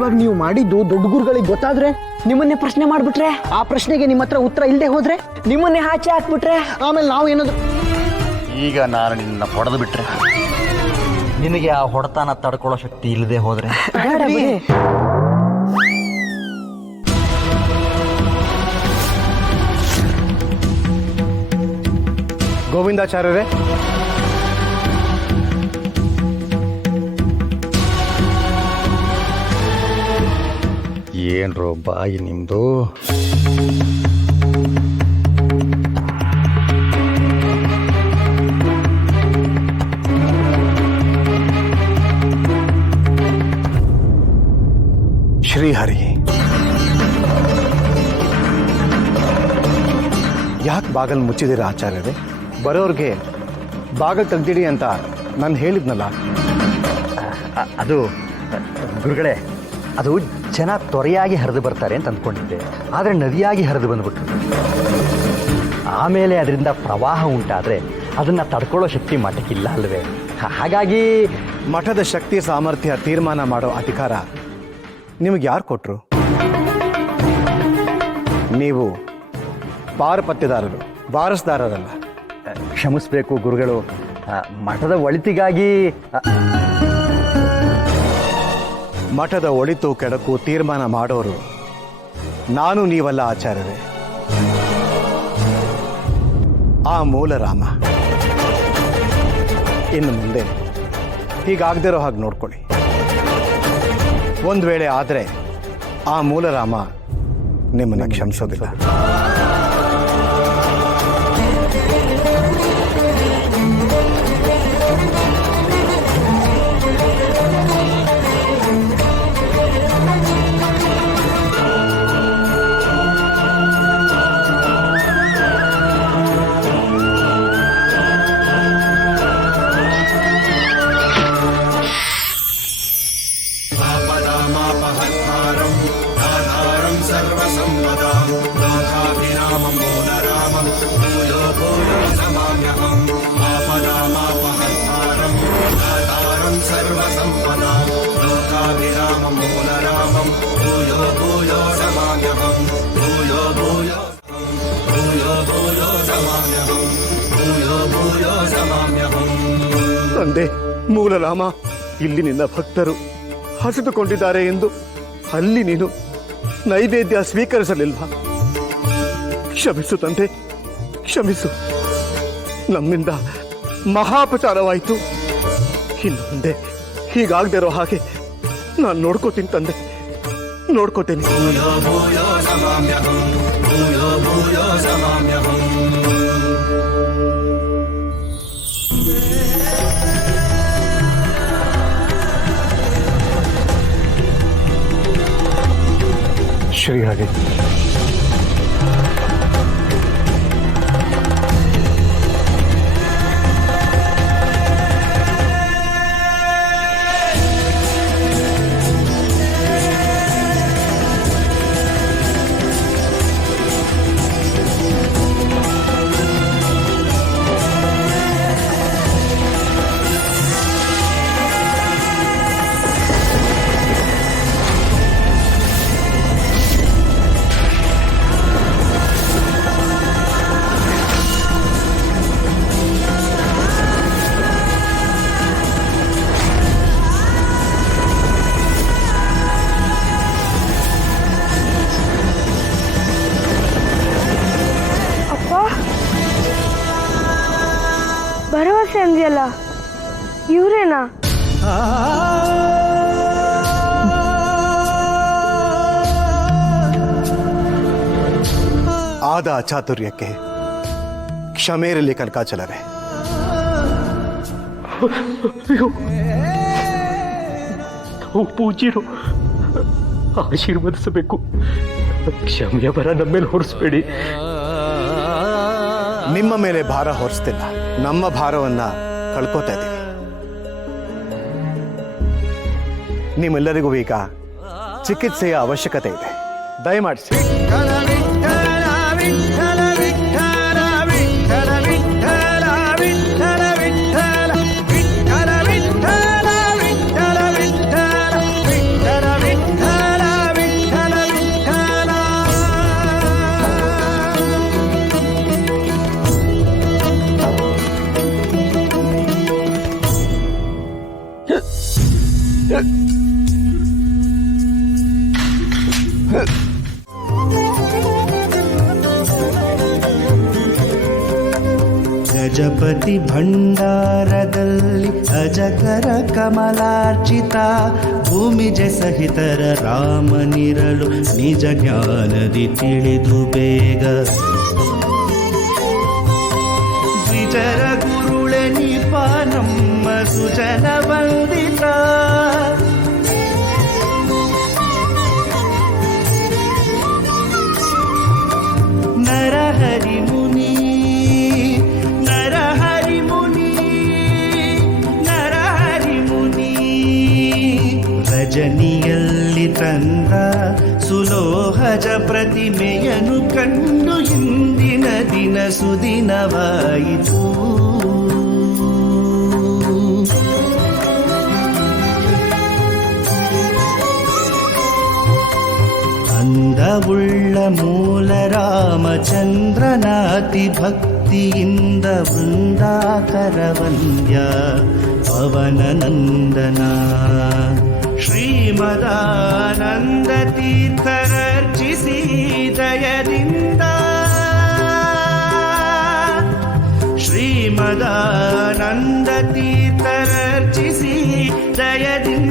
ಇವಾಗ ನೀವು ಮಾಡಿದ್ದು ದೊಡ್ಡ ಗುರುಗಳಿಗೆ ಗೊತ್ತಾದ್ರೆ ನಿಮ್ಮನ್ನೇ ಪ್ರಶ್ನೆ ಮಾಡ್ಬಿಟ್ರೆ, ಆ ಪ್ರಶ್ನೆಗೆ ನಿಮ್ಮ ಹತ್ರ ಉತ್ತರ ಇಲ್ಲದೆ ಹೋದ್ರೆ ನಿಮ್ಮನ್ನೇ ಆಚೆ ಹಾಕ್ಬಿಟ್ರೆ ಆಮೇಲೆ ನಾವು ಏನಾದ್ರು. ಈಗ ನಾನು ನಿನ್ನ ಹೊಡೆದು ಬಿಟ್ರೆ, ನಿನಗೆ ಆ ಹೊಡೆತನ ತಡ್ಕೊಳ್ಳೋ ಶಕ್ತಿ ಇಲ್ಲದೆ ಹೋದ್ರೆ ಗೋವಿಂದಾಚಾರ್ಯರೇ, ಏನ್ರೋ ಬಾಯಿ ನಿಮ್ದು. ಶ್ರೀಹರಿ, ಯಾಕೆ ಬಾಗಲ್ ಮುಚ್ಚಿದಿರ ಆಚಾರ್ಯರೇ? ಬರೋರ್ಗೆ ಬಾಗಲ್ ತೆಗ್ದಿಡಿ ಅಂತ ನಾನು ಹೇಳಿದ್ನಲ್ಲ. ಅದು ಗುರುಗಳೇ, ಅದು ಜನ ತ್ವರೆಯಾಗಿ ಹರಿದು ಬರ್ತಾರೆ ಅಂತ ಅಂದ್ಕೊಂಡಿದ್ದೆ, ಆದರೆ ನದಿಯಾಗಿ ಹರಿದು ಬಂದ್ಬಿಟ್ರು. ಆಮೇಲೆ ಅದರಿಂದ ಪ್ರವಾಹ ಉಂಟಾದರೆ ಅದನ್ನು ತಡ್ಕೊಳ್ಳೋ ಶಕ್ತಿ ಮಠಕ್ಕಿಲ್ಲ ಅಲ್ವೇ? ಹಾಗಾಗಿ ಮಠದ ಶಕ್ತಿ ಸಾಮರ್ಥ್ಯ ತೀರ್ಮಾನ ಮಾಡೋ ಅಧಿಕಾರ ನಿಮಗೆ ಯಾರು ಕೊಟ್ಟರು? ನೀವು ಪಾರುಪತ್ಯದಾರರು, ವಾರಸ್ದಾರರಲ್ಲ. ಕ್ಷಮಿಸಬೇಕು ಗುರುಗಳು, ಮಠದ ಒಳಿತಿಗಾಗಿ. ಮಠದ ಒಳಿತು ಕೆಡಕು ತೀರ್ಮಾನ ಮಾಡೋರು ನಾನು ನೀವಲ್ಲ ಆಚಾರ್ಯರೇ, ಆ ಮೂಲ ರಾಮ. ಇನ್ನು ಮುಂದೆ ಹೀಗಾಗದಿರೋ ಹಾಗೆ ನೋಡ್ಕೊಳ್ಳಿ. ಒಂದು ವೇಳೆ ಆದರೆ ಆ ಮೂಲ ರಾಮ ನಿಮ್ಮನ್ನು ಕ್ಷಮಿಸೋದಿಲ್ಲ. ತಂದೆ ಮೂಲರಾಮ, ಇಲ್ಲಿ ನಿನ್ನ ಭಕ್ತರು ಹಸಿದುಕೊಂಡಿದ್ದಾರೆ ಎಂದು ಅಲ್ಲಿ ನೀನು ನೈವೇದ್ಯ ಸ್ವೀಕರಿಸಲಿಲ್ವಾ? ಕ್ಷಮಿಸು ತಂದೆ, ಕ್ಷಮಿಸು. ನಮ್ಮಿಂದ ಮಹಾಪಚಾರವಾಯಿತು. ಇನ್ನು ಮುಂದೆ ಹೀಗಾಗದಿರೋ ಹಾಗೆ ನಾನು ನೋಡ್ಕೋತೀನಿ ತಂದೆ, ನೋಡ್ಕೋತೀನಿ. ಶ್ರೀಹರಿ, ಭರವಸೆ ಅಂದ್ಯಲ್ಲ, ಇವರೇನಾ? ಆದ ಅಚಾತುರ್ಯಕ್ಕೆ ಕ್ಷಮೆಯಿರಲಿ ಕನಕಾಚಲರೇ. ಪೂಜ್ಯರು ಆಶೀರ್ವದಿಸಬೇಕು. ಕ್ಷಮೆಯ ಬರ ನಮ್ಮ ಮೇಲೆ ಹೊರಿಸ್ಬೇಡಿ. ನಿಮ್ಮ ಮೇಲೆ ಭಾರ ಹೊರಿಸ್ತಿಲ್ಲ, ನಮ್ಮ ಭಾರವನ್ನ ಕಳ್ಕೋತಾ ಇದ್ದೀವಿ. ನಿಮ್ಮೆಲ್ಲರಿಗೂ ಈಗ ಚಿಕಿತ್ಸೆಯ ಅವಶ್ಯಕತೆ ಇದೆ. ದಯಮಾಡಿಸಿ. ಗಜಪತಿ ಭಂಡಾರದಲ್ಲಿ ಅಜಕರ ಕಮಲಾರ್ಚಿತ ಭೂಮಿಜೆ ಸಹಿತರ ರಾಮನಿರಲು ನಿಜ ಜ್ಞಾನದಿ ತಿಳಿದು ಬೇಗ ದ್ವಿಜರ ಗುರುಳೆ ನಿಪ ನಮ್ಮ ಸುಜನ ವಂದಿತ ನರಹರಿ ಮುನಿ ನರಹರಿ ಮುನಿ ನರಹರಿ ಮುನಿ ರಜನಿಯಲ್ಲಿ ತಂದ ಸುಲೋಹಜ ಪ್ರತಿಮೆಯನ್ನು ಕಂಡು ಇಂದಿನ ದಿನ ಸುದಿನವಾಯಿತು ಅಂದವುಳ್ಳ ಮೂಲ ರಾಮಚಂದ್ರನಾತಿ ಭಕ್ತಿಯಿಂದ ವೃಂದಾಕರವಂದ್ಯ ಪವನ ನಂದನ ಶ್ರೀಮದಾನಂದ ತೀರ್ಥರರ್ಚಿಸಿ ದಯದಿಂದ ಶ್ರೀಮದಾನಂದ ತೀರ್ಥರರ್ಚಿಸಿ ದಯದಿಂದ